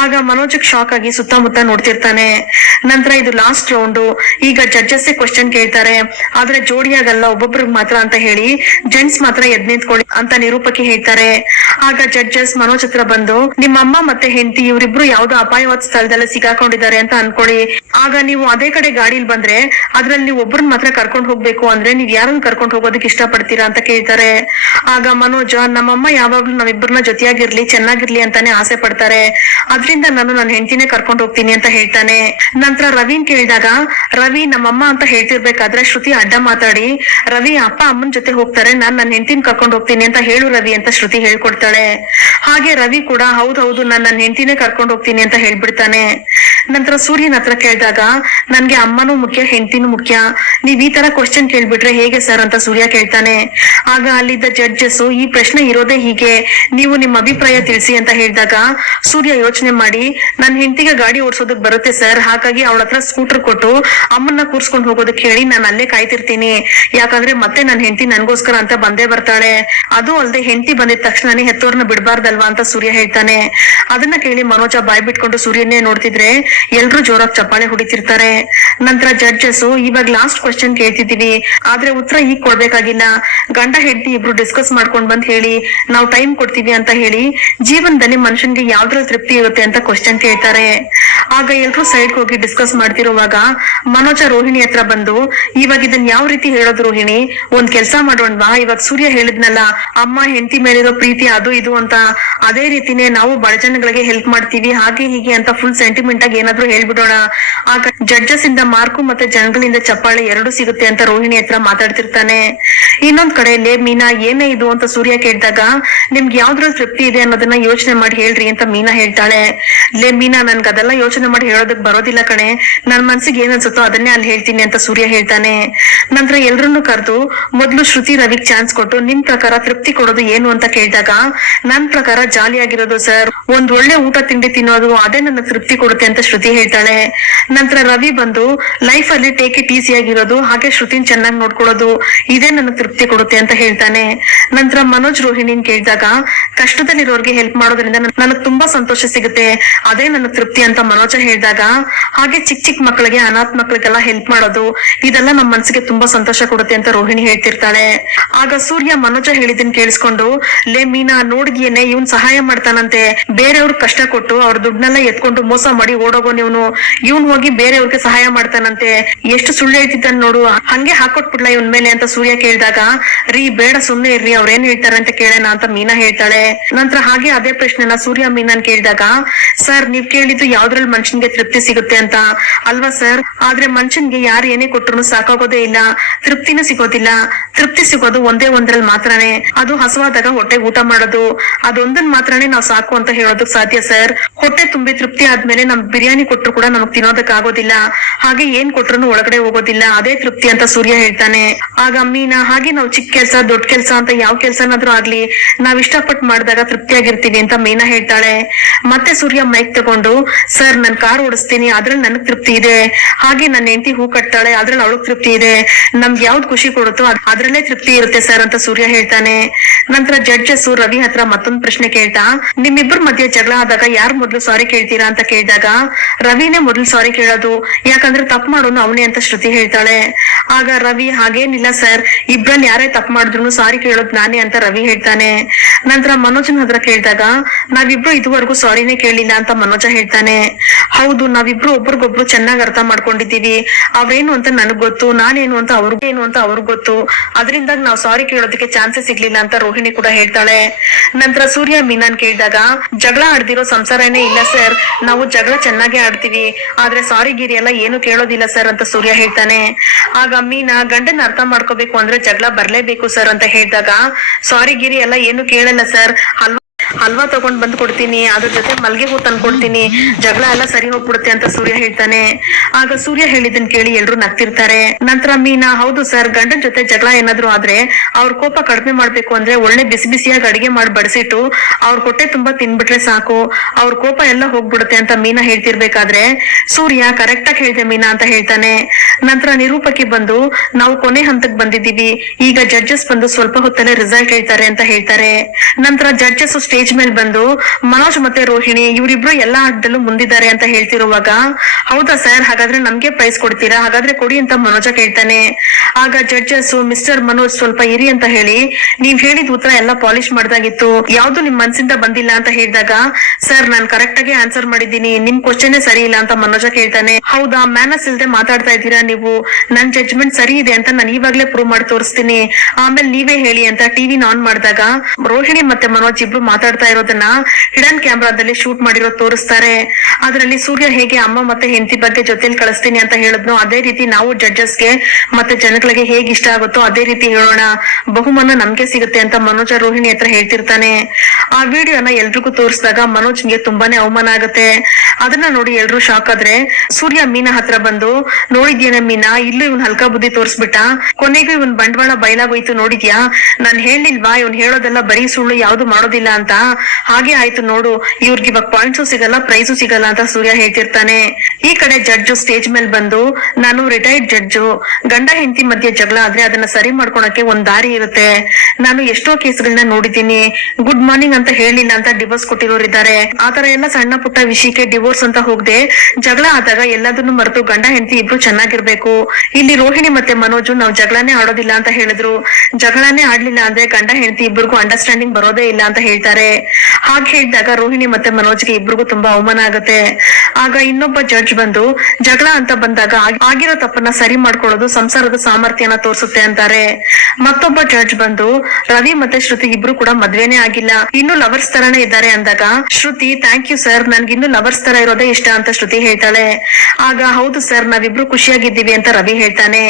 ಆಗ ಮನೋಜ್ ಶಾಕ್ ಆಗಿ ಸುತ್ತಮುತ್ತ ನೋಡ್ತಿರ್ತಾನೆ. ನಂತರ ಇದು ಲಾಸ್ಟ್ ರೌಂಡ್. ಈಗ ಜಡ್ಜಸ್ ಕ್ವಶನ್ ಕೇಳ್ತಾರೆ, ಆದ್ರೆ ಜೋಡಿಯಾಗಲ್ಲ ಒಬ್ಬೊಬ್ರಿಗೆ ಮಾತ್ರ ಅಂತ ಹೇಳಿ ಜೆಂಟ್ಸ್ ಮಾತ್ರ ಎದ್ ನಿಂತ್ಕೊಳ್ಳಿ ಅಂತ ನಿರೂಪಕಿ ಹೇಳ್ತಾರೆ. ಆಗ ಜಡ್ಜಸ್ ಮನೋಜ್ ಹತ್ರ ಬಂದು, ನಿಮ್ಮ ಅಮ್ಮ ಮತ್ತೆ ಹೆಂಡತಿ ಇವರಿಬ್ರು ಯಾವ್ದೋ ಅಪಾಯವಾದ ಸ್ಥಳದಲ್ಲಿ ಸಿಗಾಕೊಂಡಿದ್ದಾರೆ ಅಂತ ಅನ್ಕೊಳ್ಳಿ. ಆಗ ನೀವು ಅದೇ ಕಡೆ ಗಾಡಿಲಿ ಬಂದ್ರೆ ಅದ್ರಲ್ಲಿ ನೀವು ಒಬ್ಬರನ್ನ ಮಾತ್ರ ಕರ್ಕೊಂಡು ಹೋಗ್ಬೇಕು ಅಂದ್ರೆ ನೀವ್ ಯಾರನ್ನ ಕರ್ಕೊಂಡು ಹೋಗೋದಕ್ಕೆ ಇಷ್ಟ ಪಡ್ತೀರಾ ಅಂತ ಕೇಳ್ತಾರೆ. ಆಗ ಮನೋಜ್, ನಮ್ಮಮ್ಮ ಯಾವಾಗ್ಲೂ ನಾವಿಬ್ಬರನ್ನ ಜೊತೆಯಾಗಿರ್ಲಿ ಚೆನ್ನಾಗಿರ್ಲಿ ಅಂತಾನೆ ಆಸೆ ಪಡ್ತಾರೆ, ಅದ್ರಿಂದ ನಾನು ನನ್ನ ಹೆಂಡತಿನೇ ಕರ್ಕೊಂಡು ಹೋಗ್ತೀನಿ ಅಂತ ಹೇಳ್ತಾನೆ. ನಂತರ ರವಿನ್ ಕೇಳಿದಾಗ, ರವಿ ನಮ್ಮಮ್ಮ ಅಂತ ಹೇಳ್ತಿರ್ಬೇಕಾದ್ರೆ ಶ್ರುತಿ ಅಡ್ಡ ಮಾತಾಡಿ, ರವಿ ಅಪ್ಪ ಅಮ್ಮನ ಜೊತೆ ಹೋಗ್ತಾರೆ, ನಾನ್ ನನ್ನ ಹೆಂಡತಿನ ಕರ್ಕೊಂಡು ಹೋಗ್ತೀನಿ ಅಂತ ಹೇಳು ರವಿ ಅಂತ ಶ್ರುತಿ ಹೇಳ್ಕೊಡ್ತಾಳೆ. ಹಾಗೆ ರವಿ ಕೂಡ ಹೌದೌದು ನಾನ್ ನನ್ನ ಹೆಂಡತಿನೇ ಕರ್ಕೊಂಡು ಹೋಗ್ತೀನಿ ಅಂತ ಹೇಳ್ಬಿಡ್ತಾನೆ. ನಂತರ ಸೂರ್ಯನ ಹತ್ರ ಕೇಳಿದಾಗ, ನನ್ಗೆ ಅಮ್ಮನೂ ಮುಖ್ಯ ಹೆಂಡತಿನೂ ಮುಖ್ಯ, ನೀವ್ ಈ ತರ ಕ್ವಶನ್ ಕೇಳ್ಬಿಟ್ರೆ ಹೇಗೆ ಸರ್ ಅಂತ ಸೂರ್ಯ ಕೇಳ್ತಾನೆ. ಆಗ ಅಲ್ಲಿದ್ದ ಜಡ್ಜಸ್, ಈ ಪ್ರಶ್ನೆ ಇರೋದೇ ಹೀಗೆ, ನೀವು ನಿಮ್ಮ ಅಭಿಪ್ರಾಯ ತಿಳಿಸಿ ಅಂತ ಹೇಳಿದಾಗ ಸೂರ್ಯ ಯೋಚನೆ ಮಾಡಿ, ನನ್ ಹೆಂಡತಿಗೆ ಗಾಡಿ ಓಡಿಸೋದಕ್ ಬರುತ್ತೆ ಸರ್, ಹಾಗಾಗಿ ಅವಳ ಹತ್ರ ಸ್ಕೂಟರ್ ಕೊಟ್ಟು ಅಮ್ಮನ್ನ ಕೂರ್ಸ್ಕೊಂಡು ಹೋಗೋದಕ್ಕೆ ಹೇಳಿ ನಾನು ಅಲ್ಲೇ ಕಾಯ್ತಿರ್ತೀನಿ, ಯಾಕಂದ್ರೆ ಮತ್ತೆ ನನ್ ಹೆಂಡತಿ ನನ್ಗೋಸ್ಕರ ಅಂತ ಬಂದೇ ಬರ್ತಾಳೆ, ಅದು ಅಲ್ಲದೆ ಹೆಂಡತಿ ಬಂದಿದ ತಕ್ಷಣನೇ ಹೆತ್ತೋರ್ನ ಬಿಡ್ಬಾರ್ದಲ್ವಾ ಅಂತ ಸೂರ್ಯ ಹೇಳ್ತಾನೆ. ಅದನ್ನ ಕೇಳಿ ಮನೋಜ ಬಾಯ್ ಬಿಟ್ಕೊಂಡು ಸೂರ್ಯನೇ ನೋಡ್ತಿದ್ರೆ ಎಲ್ರು ಜೋರಾಗಿ ಚಪ್ಪಾಳೆ ಹೊಡಿತಿರ್ತಾರೆ. ನಂತರ ಜಡ್ಜಸ್, ಇವಾಗ ಲಾಸ್ಟ್ ಕ್ವಶನ್ ಕೇಳ್ತಿದೀವಿ, ಆದ್ರೆ ಉತ್ತರ ಈಗ ಕೊಡ್ಬೇಕಾಗಿಲ್ಲ, ಗಂಡ ಹೆಂಡತಿ ಇಬ್ರು ಡಿಸ್ಕಸ್ ಮಾಡ್ಕೊಂಡ್ ಬಂದ್ ಹೇಳಿ, ನಾವು ಟೈಮ್ ಕೊಡ್ತೀವಿ ಅಂತ ಹೇಳಿ, ಜೀವನದಲ್ಲಿ ಮನುಷ್ಯನ್ಗೆ ಯಾವ್ದ್ರಲ್ಲಿ ತೃಪ್ತಿ ಇರುತ್ತೆ ಅಂತ ಕ್ವಶನ್ ಕೇಳ್ತಾರೆ. ಆಗ ಎಲ್ರು ಸೈಡ್ ಹೋಗಿ ಡಿಸ್ಕಸ್ ಮಾಡ್ತಿರುವಾಗ ಮನೋಜ ರೋಹಿಣಿ ಹತ್ರ ಬಂದು, ಇವಾಗ ಇದನ್ ಯಾವ ರೀತಿ ಹೇಳೋದು ರೋಹಿಣಿ, ಒಂದ್ ಕೆಲ್ಸ ಮಾಡೋಣವಾ, ಇವಾಗ ಸೂರ್ಯ ಹೇಳಿದ್ನಲ್ಲ ಅಮ್ಮ ಹೆಂಡತಿ ಮೇಲಿರೋ ಪ್ರೀತಿ ಅದು ಇದು ಅಂತ, ಅದೇ ರೀತಿನೇ ನಾವು ಬಡ ಜನಗಳಿಗೆ ಹೆಲ್ಪ್ ಮಾಡ್ತೀವಿ ಹಾಗೆ ಹೀಗೆ ಅಂತ ಫುಲ್ ಸೆಂಟಿಮೆಂಟ್ ಆಗಿ ಏನಾದ್ರು ಹೇಳ್ಬಿಡೋಣ, ಆಗ ಜಡ್ಜಸ್ ಇಂದ ಮಾರ್ಕು ಮತ್ತೆ ಜನಗಳಿಂದ ಚಪ್ಪಾಳೆ ಎರಡು ಸಿಗುತ್ತೆ ಅಂತ ರೋಹಿಣಿ ಹತ್ರ ಮಾತಾಡ್ತಿರ್ತಾನೆ. ಇನ್ನೊಂದ್ ಕಡೆ, ಲೇ ಮೀನಾ ಏನೇ ಇದು ಅಂತ ಸೂರ್ಯ ಕೇಳಿದಾಗ, ನಿಮ್ಗೆ ಯಾವ್ದ್ರಲ್ಲಿ ತೃಪ್ತಿ ಇದೆ ಅನ್ನೋದನ್ನ ಯೋಚನೆ ಮಾಡಿ ಹೇಳ್ರಿ ಅಂತ ಮೀನಾ ಹೇಳ್ತಾಳೆ. ಲೇ ಮೀನಾ, ನನ್ಗೆ ಅದೆಲ್ಲ ಯೋಚನೆ ಮಾಡಿ ಹೇಳೋದಕ್ ಬರೋದಿಲ್ಲ ಕಣೆ, ನನ್ ಮನ್ಸಿಗೆ ಏನ್ ಅನ್ಸುತ್ತೋ ಅದನ್ನೇ ಅಲ್ಲಿ ಹೇಳ್ತೀನಿ ಅಂತ ಸೂರ್ಯ ಹೇಳ್ತಾನೆ. ನಂತರ ಎಲ್ರನ್ನೂ ಕರೆದು ಮೊದ್ಲು ಶ್ರುತಿ ರವಿಗ್ ಚಾನ್ಸ್ ಕೊಟ್ಟು, ನಿಮ್ ಪ್ರಕಾರ ತೃಪ್ತಿ ಕೊಡೋದು ಏನು ಅಂತ ಕೇಳಿದಾಗ, ನನ್ ಪ್ರಕಾರ ಜಾಲಿಯಾಗಿರೋದು ಸರ್, ಒಂದ್ ಒಳ್ಳೆ ಊಟ ತಿಂಡಿ ತಿನ್ನೋದು, ಅದೇ ನನ್ನ ತೃಪ್ತಿ ಕೊಡುತ್ತೆ ಅಂತ ಶ್ರುತಿ ಹೇಳ್ತಾಳೆ. ನಂತರ ರವಿ ಬಂದು, ಲೈಫ್ ಅಲ್ಲಿ ಟೇಕ್ ಇಟ್ ಈಸಿ ಆಗಿರೋದು, ಹಾಗೆ ಶ್ರುತಿನ್ ಚೆನ್ನಾಗಿ ನೋಡ್ಕೊಳ್ಳೋದು, ಇದೇ ನನ್ನ ತೃಪ್ತಿ ಕೊಡುತ್ತೆ ಅಂತ ಹೇಳ್ತಾನೆ. ನಂತರ ಮನೋಜ್ ರೋಹಿಣಿನ್ ಕೇಳಿದಾಗ, ಕಷ್ಟದಲ್ಲಿರೋರ್ಗೆ ಹೆಲ್ಪ್ ಮಾಡೋದ್ರಿಂದ ನನಗ್ ತುಂಬಾ ಸಂತೋಷ ಸಿಗುತ್ತೆ, ಅದೇ ನನ್ನ ತೃಪ್ತಿ ಅಂತ ಮನೋಜ ಹೇಳಿದಾಗ, ಹಾಗೆ ಚಿಕ್ಕ ಚಿಕ್ಕ ಮಕ್ಕಳಿಗೆ ಅನಾಥ ಮಕ್ಕಳಿಗೆಲ್ಲ ಹೆಲ್ಪ್ ಮಾಡೋದು, ಇದೆಲ್ಲ ನಮ್ಮ ಮನಸ್ಸಿಗೆ ತುಂಬಾ ಸಂತೋಷ ಕೊಡುತ್ತೆ ಅಂತ ರೋಹಿಣಿ ಹೇಳ್ತಿರ್ತಾಳೆ. ಆಗ ಸೂರ್ಯ ಮನೋಜ ಹೇಳಿದನ್ ಕೇಳಿಸ್ಕೊಂಡು, ಲೇ ಮೀನಾ ನೋಡ್ಗಿಯೇನೆ ಇವ್ನ್ ಸಹಾಯ ಮಾಡ್ತಾನಂತೆ, ಬೇರೆಯವ್ರಿಗೆ ಕಷ್ಟ ಕೊಟ್ಟು ಅವ್ರ ದುಡ್ನೆಲ್ಲ ಎತ್ಕೊಂಡು ಮೋಸ ಮಾಡಿ ಓಡೋಗೋನ್ ಇವ್ನ್ ಹೋಗಿ ಬೇರೆಯವ್ರಿಗೆ ಸಹಾಯ ಮಾಡ್ತಾನಂತೆ, ಎಷ್ಟು ಸುಳ್ಳು ಹೇಳ್ತಿದ್ದಾನ ನೋಡು, ಹಂಗೆ ಹಾಕೊಟ್ಬಿಡ್ಲಾ ಇವನ್ ಮೇಲೆ ಅಂತ ಸೂರ್ಯ ಕೇಳಿದಾಗ, ರೀ ಬೇಡ ಸುಮ್ನೆ ಇರ್ರಿ, ಅವ್ರೇನ್ ಹೇಳ್ತಾರೆ ಅಂತ ಕೇಳೋಣ ಅಂತ ಮೀನಾ ಹೇಳ್ತಾಳೆ. ನಂತರ ಹಾಗೆ ಅದೇ ಪ್ರಶ್ನೆನ ಸೂರ್ಯ ಮೀನಾನ್ ಕೇಳಿದಾಗ, ಸರ್ ನೀವ್ ಕೇಳಿದ್ದು ಯಾವ್ದ್ರಲ್ಲಿ ಮನುಷ್ಯನ್ಗೆ ತೃಪ್ತಿ ಸಿಗುತ್ತೆ ಅಂತ ಅಲ್ವಾ ಸರ್, ಆದ್ರೆ ಮನುಷ್ಯನ್ಗೆ ಯಾರು ಏನೇ ಕೊಟ್ರು ಸಾಕಾಗೋದೇ ಇಲ್ಲ, ತೃಪ್ತಿನೂ ಸಿಗೋದಿಲ್ಲ, ತೃಪ್ತಿ ಸಿಗೋದು ಒಂದೇ ಒಂದ್ರಲ್ಲಿ ಮಾತ್ರನೇ, ಅದು ಹಸುವಾದಾಗ ಹೊಟ್ಟೆಗೆ ಊಟ ಮಾಡೋದು, ಅದೊಂದನ್ ಮಾತ್ರನೇ ನಾವ್ ಸಾಕು ಅಂತ ಹೇಳೋದಕ್ ಸಾಧ್ಯ ಸರ್, ಹೊಟ್ಟೆ ತುಂಬಿ ತೃಪ್ತಿ ಆದ್ಮೇಲೆ ನಮ್ ಬಿರಿಯಾನಿ ಕೊಟ್ರು ಕೂಡ ನಮಗ್ ತಿನ್ನೋದಕ್ ಆಗೋದಿಲ್ಲ, ಹಾಗೆ ಏನ್ ಕೊಟ್ರು ಒಳಗಡೆ ಹೋಗೋದಿಲ್ಲ, ಅದೇ ತೃಪ್ತಿ ಅಂತ ಸೂರ್ಯ ಹೇಳ್ತಾನೆ. ಆಗ ಮೀನಾ, ಹಾಗೆ ನಾವ್ ಚಿಕ್ಕ ಕೆಲ್ಸ ದೊಡ್ಡ ಕೆಲ್ಸ ಅಂತ ಯಾವ ಕೆಲ್ಸನಾದ್ರೂ ಆಗ್ಲಿ ನಾವ್ ಇಷ್ಟಪಟ್ಟು ಮಾಡಿದಾಗ ತೃಪ್ತಿಯಾಗಿರ್ತೀವಿ ಅಂತ ಮೀನಾ ಹೇಳ್ತಾಳೆ. ಮತ್ತೆ ಸೂರ್ಯ ಮೈಕ್ ತಗೊಂಡು, ಸರ್ ನನ್ ಕಾರ್ ಓಡಿಸ್ತೀನಿ ಅದ್ರಲ್ಲಿ ನನಗ್ ತೃಪ್ತಿ ಇದೆ, ಹಾಗೆ ನನ್ನ ಹೆಂಡತಿ ಹೂ ಕಟ್ತಾಳೆ ಅದ್ರಲ್ಲಿ ಅವಳಗ್ ತೃಪ್ತಿ ಇದೆ, ನಮ್ಗೆ ಯಾವ್ದು ಖುಷಿ ಕೊಡುತ್ತೋ ಅದ್ರಲ್ಲೇ ತೃಪ್ತಿ ಇರುತ್ತೆ ಸರ್ ಅಂತ ಸೂರ್ಯ ಹೇಳ್ತಾನೆ. ನಂತರ ಜಡ್ಜಸ್ ರವಿ ಹತ್ರ ಮತ್ತೊಂದ್ ಪ್ರಶ್ನೆ ಕೇಳ್ತಾ, ನಿಮ್ಮಿಬ್ಬರ ಮಧ್ಯೆ ಜಗಳ ಆದಾಗ ಯಾರು ಮೊದ್ಲು ಸಾರಿ ಕೇಳ್ತೀರಾ ಅಂತ ಕೇಳಿದಾಗ, ರವಿನೇ ಮೊದ್ಲು ಸಾರಿ ಕೇಳೋದು, ಯಾಕಂದ್ರೆ ತಪ್ಪು ಮಾಡೋನು ಅವನೇ ಅಂತ ಶ್ರುತಿ ಹೇಳ್ತಾಳೆ. ಆಗ ರವಿ, ಹಾಗೇನಿಲ್ಲ ಸರ್, ಇಬ್ರಲ್ಲಿ ಯಾರೇ ತಪ್ಪು ಮಾಡಿದ್ರು ಸಾರಿ ಕೇಳೋದ್ ನಾನೇ ಅಂತ ರವಿ ಹೇಳ್ತಾನೆ. ನಂತರ ಮನೋಜನ್ ಹತ್ರ ಕೇಳಿದಾಗ, ನಾವಿಬ್ರು ಇದುವರೆಗೂ ಸಾರಿನೇ ಕೇಳಿಲ್ಲ ಅಂತ ಮನೋಜ ಹೇಳ್ತಾನೆ. ಹೌದು, ನಾವಿಬ್ರು ಒಬ್ರಿಗೊಬ್ರು ಚೆನ್ನಾಗಿ ಅರ್ಥ ಮಾಡ್ಕೊಂಡಿದೀವಿ, ಅವ್ರೇನು ಅಂತ ನನಗ್ ಗೊತ್ತು, ನಾನೇನು ಅಂತ ಅವ್ರಿಗ್ ಗೊತ್ತು, ಅದರಿಂದ ನಾವ್ ಸಾರಿ ಕೇಳೋದಕ್ಕೆ ಚಾನ್ಸಸ್ ಸಿಗ್ಲಿಲ್ಲ ಅಂತ ರೋಹಿಣಿ ಕೂಡ ಹೇಳ್ತಾಳೆ. ನಂತರ ಸೂರ್ಯ ಮೀನಾನ್ ಕೇಳಿದಾಗ, ಜಗಳ ಆಡ್ದಿರೋ ಸಂಸಾರನೇ ಇಲ್ಲ ಸರ್, ನಾವು ಜಗಳ ಚೆನ್ನಾಗೇ ಆಡ್ತೀವಿ, ಆದ್ರೆ ಸಾರಿ ಗಿರಿ ಎಲ್ಲ ಏನು ಕೇಳೋದಿಲ್ಲ ಸರ್ ಅಂತ ಸೂರ್ಯ ಹೇಳ್ತಾನೆ. ಆಗ ಮೀನಾ, ಗಂಡನ ಅರ್ಥ ಮಾಡ್ಕೋಬೇಕು ಅಂದ್ರೆ ಜಗಳ ಬರ್ಲೇಬೇಕು ಸರ್ ಅಂತ ಹೇಳಿದಾಗ, ಸಾರಿ ಗಿರಿ ಎಲ್ಲ ಏನು ಕೇಳಲ್ಲ ಸರ್ ಅಲ್ವಾ, ಹಲ್ವಾ ತಗೊಂಡ್ ಬಂದ್ ಕೊಡ್ತೀನಿ, ಅದ್ರ ಜೊತೆ ಮಲ್ಗೆ ಹೂ ತಂದ್ ಕೊಡ್ತೀನಿ, ಜಗಳ ಎಲ್ಲ ಸರಿ ಹೋಗ್ಬಿಡುತ್ತೆ ಅಂತ ಸೂರ್ಯ ಹೇಳ್ತಾನೆ. ಆಗ ಸೂರ್ಯ ಹೇಳಿದ್ದನ್ ಕೇಳಿ ಎಲ್ರು ನಗ್ತಿರ್ತಾರೆ. ನಂತರ ಮೀನಾ, ಹೌದು ಸರ್, ಗಂಡನ್ ಜೊತೆ ಜಗಳ ಏನಾದ್ರು ಆದ್ರೆ ಅವ್ರ ಕೋಪ ಕಡಿಮೆ ಮಾಡ್ಬೇಕು ಅಂದ್ರೆ ಒಳ್ಳೆ ಬಿಸಿ ಬಿಸಿಯಾಗಿ ಅಡಿಗೆ ಮಾಡಿ ಬಡಿಸಿಟ್ಟು ಅವ್ರ ಹೊಟ್ಟೆ ತುಂಬಾ ತಿನ್ಬಿಟ್ರೆ ಸಾಕು, ಅವ್ರ ಕೋಪ ಎಲ್ಲ ಹೋಗ್ಬಿಡುತ್ತೆ ಅಂತ ಮೀನಾ ಹೇಳ್ತಿರ್ಬೇಕಾದ್ರೆ ಸೂರ್ಯ ಕರೆಕ್ಟ್ ಆಗಿ ಹೇಳ್ದೆ ಮೀನಾ ಅಂತ ಹೇಳ್ತಾನೆ. ನಂತರ ನಿರೂಪಕಿ ಬಂದು, ನಾವು ಕೊನೆ ಹಂತಕ್ಕೆ ಬಂದಿದ್ದೀವಿ, ಈಗ ಜಡ್ಜಸ್ ಬಂದು ಸ್ವಲ್ಪ ಹೊತ್ತಲ್ಲೇ ರಿಸಲ್ಟ್ ಹೇಳ್ತಾರೆ ಅಂತ ಹೇಳ್ತಾರೆ. ನಂತರ ಜಡ್ಜಸ್ ಸ್ಟೇಜ್ ಮೇಲೆ ಬಂದು ಮನೋಜ್ ಮತ್ತೆ ರೋಹಿಣಿ ಇವರಿಬ್ರು ಎಲ್ಲಾ ಆಟದಲ್ಲೂ ಮುಂದಿದ್ದಾರೆ ಅಂತ ಹೇಳ್ತಿರುವಾಗ, ಹೌದಾ ಸರ್, ಹಾಗಾದ್ರೆ ನಮ್ಗೆ ಪ್ರೈಸ್ ಕೊಡ್ತೀರಾ, ಹಾಗಾದ್ರೆ ಕೊಡಿ ಅಂತ ಮನೋಜ ಕೇಳ್ತಾನೆ. ಆಗ ಜಡ್ಜಸ್, ಮಿಸ್ಟರ್ ಮನೋಜ್ ಸ್ವಲ್ಪ ಇರಿ ಅಂತ ಹೇಳಿ, ನೀವ್ ಹೇಳಿದ ಉತ್ತರ ಎಲ್ಲ ಪಾಲಿಶ್ ಮಾಡ್ದಾಗಿತ್ತು, ಯಾವ್ದು ನಿಮ್ ಮನ್ಸಿಂದ ಬಂದಿಲ್ಲ ಅಂತ ಹೇಳಿದಾಗ, ಸರ್ ನಾನ್ ಕರೆಕ್ಟ್ ಆಗಿ ಆನ್ಸರ್ ಮಾಡಿದ್ದೀನಿ, ನಿಮ್ ಕ್ವಶನ್ ಸರಿ ಇಲ್ಲ ಅಂತ ಮನೋಜ ಕೇಳ್ತಾನೆ. ಹೌದಾ, ಮ್ಯಾನಸ್ ಇಲ್ದೆ ಮಾತಾಡ್ತಾ ಇದ್ದೀರಾ ನೀವು, ನನ್ ಜಡ್ಜ್ಮೆಂಟ್ ಸರಿ ಇದೆ ಅಂತ ನಾನು ಇವಾಗ್ಲೇ ಪ್ರೂವ್ ಮಾಡಿ ತೋರಿಸ್ತೀನಿ, ಆಮೇಲೆ ನೀವೇ ಹೇಳಿ ಅಂತ ಟಿವಿನ ಆನ್ ಮಾಡಿದಾಗ ರೋಹಿಣಿ ಮತ್ತೆ ಮನೋಜ್ ಇಬ್ರು ಮಾತಾಡ್ತಾ ಇರೋದನ್ನ ಹಿಡನ್ ಕ್ಯಾಮ್ರಾದಲ್ಲಿ ಶೂಟ್ ಮಾಡಿರೋ ತೋರಿಸ್ತಾರೆ. ಅದರಲ್ಲಿ ಸೂರ್ಯ ಹೇಗೆ ಅಮ್ಮ ಮತ್ತೆ ಹೆಂಡತಿ ಬಗ್ಗೆ ಜೊತೆಲಿ ಕಳಿಸ್ತೀನಿ ಅಂತ ಹೇಳಿದ್ನೋ ಅದೇ ರೀತಿ ನಾವು ಜಡ್ಜಸ್ಗೆ ಮತ್ತೆ ಜನಗಳಿಗೆ ಹೇಗೆ ಇಷ್ಟ ಆಗುತ್ತೋ ಅದೇ ರೀತಿ ಹೇಳೋಣ, ಬಹುಮಾನ ನಮ್ಗೆ ಸಿಗುತ್ತೆ ಅಂತ ಮನೋಜ ರೋಹಿಣಿ ಹತ್ರ ಹೇಳ್ತಿರ್ತಾನೆ. ಆ ವಿಡಿಯೋನ ಎಲ್ರಿಗೂ ತೋರಿಸಿದಾಗ ಮನೋಜ್ಗೆ ತುಂಬಾನೇ ಅವಮಾನ ಆಗುತ್ತೆ. ಅದನ್ನ ನೋಡಿ ಎಲ್ರು ಶಾಕ್ ಆದ್ರೆ ಸೂರ್ಯ ಮೀನಾ ಹತ್ರ ಬಂದು, ನೋಡಿದ್ಯೇನ ಮೀನಾ, ಇಲ್ಲೂ ಇವ್ನ್ ಹಲ್ಕಾ ಬುದ್ಧಿ ತೋರಿಸ್ಬಿಟ್ಟ, ಕೊನೆಗೂ ಇವನ್ ಬಂಡವಾಳ ಬಯಲಾಗೋಯ್ತು ನೋಡಿದ್ಯಾ, ನಾನ್ ಹೇಳಿಲ್ವಾ ಇವ್ನ್ ಹೇಳೋದೆಲ್ಲ ಬರೀ ಸುಳ್ಳು, ಯಾವ್ದು ಮಾಡೋದಿಲ್ಲ ಅಂತ, ಹಾಗೆ ಆಯ್ತು ನೋಡು, ಇವ್ರಿಗೆ ಇವಾಗ ಪಾಯಿಂಟ್ಸು ಸಿಗಲ್ಲ ಪ್ರೈಸು ಸಿಗಲ್ಲ ಅಂತ ಸೂರ್ಯ ಹೇಳ್ತಿರ್ತಾನೆ. ಈ ಕಡೆ ಜಡ್ಜು ಸ್ಟೇಜ್ ಮೇಲೆ ಬಂದು, ನಾನು ರಿಟೈರ್ಡ್ ಜಡ್ಜು, ಗಂಡ ಹೆಂಡತಿ ಮಧ್ಯೆ ಜಗಳ ಆದ್ರೆ ಅದನ್ನ ಸರಿ ಮಾಡ್ಕೊಳಕ್ಕೆ ಒಂದ್ ದಾರಿ ಇರುತ್ತೆ, ನಾನು ಎಷ್ಟೋ ಕೇಸ್ಗಳನ್ನ ನೋಡಿದ್ದೀನಿ, ಗುಡ್ ಮಾರ್ನಿಂಗ್ ಅಂತ ಹೇಳಿಲ್ಲ ಅಂತ ಡಿವೋರ್ಸ್ ಕೊಟ್ಟಿರೋರಿದ್ದಾರೆ, ಆತರ ಎಲ್ಲ ಸಣ್ಣ ಪುಟ್ಟ ವಿಷಯಕ್ಕೆ ಡಿವೋರ್ಸ್ ಅಂತ ಹೋಗದೆ ಜಗಳ ಆದಾಗ ಎಲ್ಲದನ್ನು ಮರೆತು ಗಂಡ ಹೆಂಡತಿ ಇಬ್ರು ಚೆನ್ನಾಗಿರ್ಬೇಕು. ಇಲ್ಲಿ ರೋಹಿಣಿ ಮತ್ತೆ ಮನೋಜು ನಾವು ಜಗಳನೇ ಆಡೋದಿಲ್ಲ ಅಂತ ಹೇಳಿದ್ರು, ಜಗಳನೇ ಆಡ್ಲಿಲ್ಲ ಅಂದ್ರೆ ಗಂಡ ಹೆಂಡತಿ ಇಬ್ಬರಿಗೂ ಅಂಡರ್ಸ್ಟ್ಯಾಂಡಿಂಗ್ ಬರೋದೇ ಇಲ್ಲ ಅಂತ ಹೇಳ್ತಾರೆ. ಹಾಗೆ ಹೇಳಿದಾಗ ರೋಹಿಣಿ ಮತ್ತೆ ಮನೋಜ್ಗೆ ಇಬ್ರಿಗೂ ತುಂಬಾ ಅವಮಾನ ಆಗುತ್ತೆ. ಆಗ ಇನ್ನೊಬ್ಬ ಜಡ್ಜ್ ಬಂದು, ಜಗಳ ಅಂತ ಬಂದಾಗ ಆಗಿರೋ ತಪ್ಪನ್ನ ಸರಿ ಮಾಡ್ಕೊಳ್ಳೋದು ಸಂಸಾರದ ಸಾಮರ್ಥ್ಯನ ತೋರಿಸುತ್ತೆ ಅಂತಾರೆ. ಮತ್ತೊಬ್ಬ ಜಡ್ಜ್ ಬಂದು, ರವಿ ಮತ್ತೆ ಶ್ರುತಿ ಇಬ್ರು ಕೂಡ ಮದ್ವೆನೇ ಆಗಿಲ್ಲ, ಇನ್ನು ಲವರ್ಸ್ ತರಾನೇ ಇದ್ದಾರೆ ಅಂದಾಗ ಶ್ರುತಿ, ಥ್ಯಾಂಕ್ ಯು ಸರ್, ನನ್ಗಿನ್ನು ಲವರ್ಸ್ ತರ ಇರೋದೇ ಇಷ್ಟ ಅಂತ ಶ್ರುತಿ ಹೇಳ್ತಾಳೆ. ಆಗ ಹೌದು ಸರ್, ನಾವಿಬ್ರು ಖುಷಿಯಾಗಿದ್ದೀವಿ ಅಂತ ರವಿ ಹೇಳ್ತಾನೆ.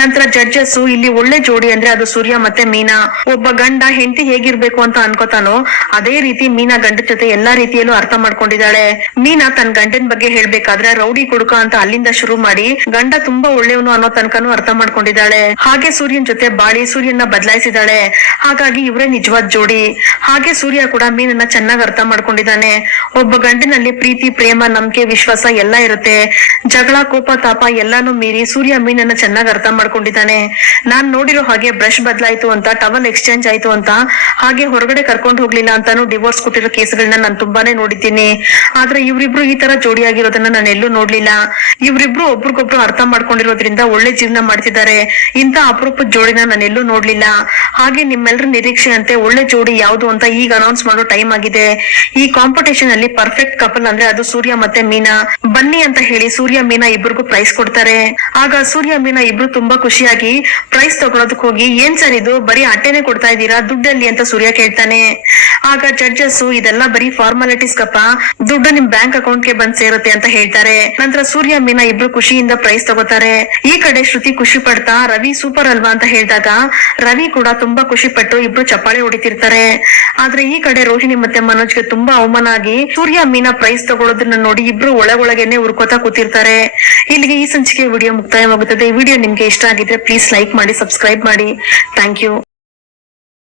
ನಂತರ ಜಡ್ಜಸ್, ಇಲ್ಲಿ ಒಳ್ಳೆ ಜೋಡಿ ಅಂದ್ರೆ ಅದು ಸೂರ್ಯ ಮತ್ತೆ ಮೀನಾ, ಒಬ್ಬ ಗಂಡ ಹೆಂಡತಿ ಹೇಗಿರ್ಬೇಕು ಅಂತ ಅನ್ಕೋತಾನೋ ಅದೇ ರೀತಿ ಮೀನಾ ಗಂಡ ಜೊತೆ ಎಲ್ಲಾ ರೀತಿಯಲ್ಲೂ ಅರ್ಥ ಮಾಡ್ಕೊಂಡಿದ್ದಾಳೆ. ಮೀನಾ ತನ್ನ ಗಂಡನ ಬಗ್ಗೆ ಹೇಳ್ಬೇಕಾದ್ರೆ ರೌಡಿ ಕುಡುಕ ಅಂತ ಅಲ್ಲಿಂದ ಶುರು ಮಾಡಿ ಗಂಡ ತುಂಬಾ ಒಳ್ಳೆಯವನು ಅನ್ನೋ ತನಕನೂ ಅರ್ಥ ಮಾಡ್ಕೊಂಡಿದ್ದಾಳೆ. ಹಾಗೆ ಸೂರ್ಯನ್ ಜೊತೆ ಬಾಳಿ ಸೂರ್ಯನ ಬದಲಾಯಿಸಿದಾಳೆ, ಹಾಗಾಗಿ ಇವರೇ ನಿಜವಾದ ಜೋಡಿ. ಹಾಗೆ ಸೂರ್ಯ ಕೂಡ ಮೀನನ್ನ ಚೆನ್ನಾಗಿ ಅರ್ಥ ಮಾಡ್ಕೊಂಡಿದ್ದಾನೆ. ಒಬ್ಬ ಗಂಡನಲ್ಲಿ ಪ್ರೀತಿ, ಪ್ರೇಮ, ನಂಬಿಕೆ, ವಿಶ್ವಾಸ ಎಲ್ಲ ಇರುತ್ತೆ, ಜಗಳ, ಕೋಪ, ತಾಪ ಎಲ್ಲಾನು ಮೀರಿ ಸೂರ್ಯ ಮೀನನ್ನ ಚೆನ್ನಾಗಿ ಅರ್ಥ ಮಾಡ್ಕೊಂಡಿದ್ದಾನೆ. ನಾನ್ ನೋಡಿರೋ ಹಾಗೆ ಬ್ರಷ್ ಬದಲಾಯ್ತು ಅಂತ, ಟವಲ್ ಎಕ್ಸ್ಚೇಂಜ್ ಆಯ್ತು ಅಂತ, ಹಾಗೆ ಹೊರಗಡೆ ಕರ್ಕೊಂಡು ಹೋಗ್ಲಿಲ್ಲ ಅಂತಾನು ಡಿವೋರ್ಸ್ ಕೊಟ್ಟಿರೋ ಕೇಸ್ಗಳನ್ನ ನಾನು ತುಂಬಾನೇ ನೋಡಿದ್ದೀನಿ. ಆದ್ರೆ ಇವ್ರಿಬ್ರು ಈ ತರ ಜೋಡಿಯಾಗಿರೋದನ್ನ ನಾನು ಎಲ್ಲೂ ನೋಡ್ಲಿಲ್ಲ. ಇವ್ರಿಬ್ರು ಒಬ್ರಿಗೊಬ್ರು ಅರ್ಥ ಮಾಡ್ಕೊಂಡಿರೋದ್ರಿಂದ ಒಳ್ಳೆ ಜೀವನ ಮಾಡ್ತಿದ್ದಾರೆ. ಇಂತ ಅಪರೂಪದ ಜೋಡಿನ ನಾನು ಎಲ್ಲೂ ನೋಡ್ಲಿಲ್ಲ. ಹಾಗೆ ನಿಮ್ಮೆಲ್ಲರ ನಿರೀಕ್ಷೆ ಅಂತೆ ಒಳ್ಳೆ ಜೋಡಿ ಯಾವ್ದು ಅಂತ ಈಗ ಅನೌನ್ಸ್ ಮಾಡೋ ಟೈಮ್ ಆಗಿದೆ. ಈ ಕಾಂಪಿಟೇಷನ್ ಅಲ್ಲಿ ಪರ್ಫೆಕ್ಟ್ ಕಪಲ್ ಅಂದ್ರೆ ಅದು ಸೂರ್ಯ ಮತ್ತೆ ಮೀನಾ. ಬನ್ನಿ ಅಂತ ಹೇಳಿ ಸೂರ್ಯ ಮೀನಾ ಇಬ್ರಿಗೂ ಪ್ರೈಸ್ ಕೊಡ್ತಾರೆ. ಆಗ ಸೂರ್ಯ ಮೀನಾ ಇಬ್ರು ತುಂಬಾ ಖುಷಿಯಾಗಿ ಪ್ರೈಸ್ ತಗೊಳೋದಕ್ ಹೋಗಿ, ಏನ್ ಸರ್ ಇದು ಬರೀ ಅಟ್ಟೆನೆ ಕೊಡ್ತಾ ಇದ್ದೀರಾ, ದುಡ್ಡಲ್ಲಿ ಅಂತ ಸೂರ್ಯ ಕೇಳ್ತಾನೆ. ಆಗ ಜಡ್ಜಸ್, ಇದೆಲ್ಲ ಬರೀ ಫಾರ್ಮಾಲಿಟೀಸ್ ಕಪ್ಪ, ದುಡ್ಡು ನಿಮ್ ಬ್ಯಾಂಕ್ ಅಕೌಂಟ್ ಗೆ ಬಂದ್ ಸೇರುತ್ತೆ ಅಂತ ಹೇಳ್ತಾರೆ. ನಂತರ ಸೂರ್ಯ ಮೀನಾ ಇಬ್ರು ಖುಷಿಯಿಂದ ಪ್ರೈಸ್ ತಗೋತಾರೆ. ಈ ಕಡೆ ಶ್ರುತಿ ಖುಷಿ ಪಡ್ತಾ, ರವಿ ಸೂಪರ್ ಅಲ್ವಾ ಅಂತ ಹೇಳಿದಾಗ ರವಿ ಕೂಡ ತುಂಬಾ ಖುಷಿ ಪಟ್ಟು ಇಬ್ರು ಚಪ್ಪಾಳೆ ಹೊಡಿತಿರ್ತಾರೆ. ಆದ್ರೆ ಈ ಕಡೆ ರೋಹಿಣಿ ಮತ್ತೆ ಮನೋಜ್ಗೆ ತುಂಬಾ ಅವಮಾನ ಆಗಿ ಸೂರ್ಯ ಮೀನಾ ಪ್ರೈಸ್ ತಗೊಳ್ಳೋದನ್ನ ನೋಡಿ ಇಬ್ರು ಒಳಗೊಳಗೇನೆ ಉರ್ಕೋತಾ ಕೂತಿರ್ತಾರೆ. ಇಲ್ಲಿಗೆ ಈ ಸಂಚಿಕೆ ವಿಡಿಯೋ ಮುಕ್ತಾಯವಾಗುತ್ತದೆ. ಈ ವಿಡಿಯೋ ನಿಮ್ಗೆ ಇಷ್ಟ ಆಗಿದ್ರೆ ಪ್ಲೀಸ್ ಲೈಕ್ ಮಾಡಿ, ಸಬ್ಸ್ಕ್ರೈಬ್ ಮಾಡಿ. Thank you.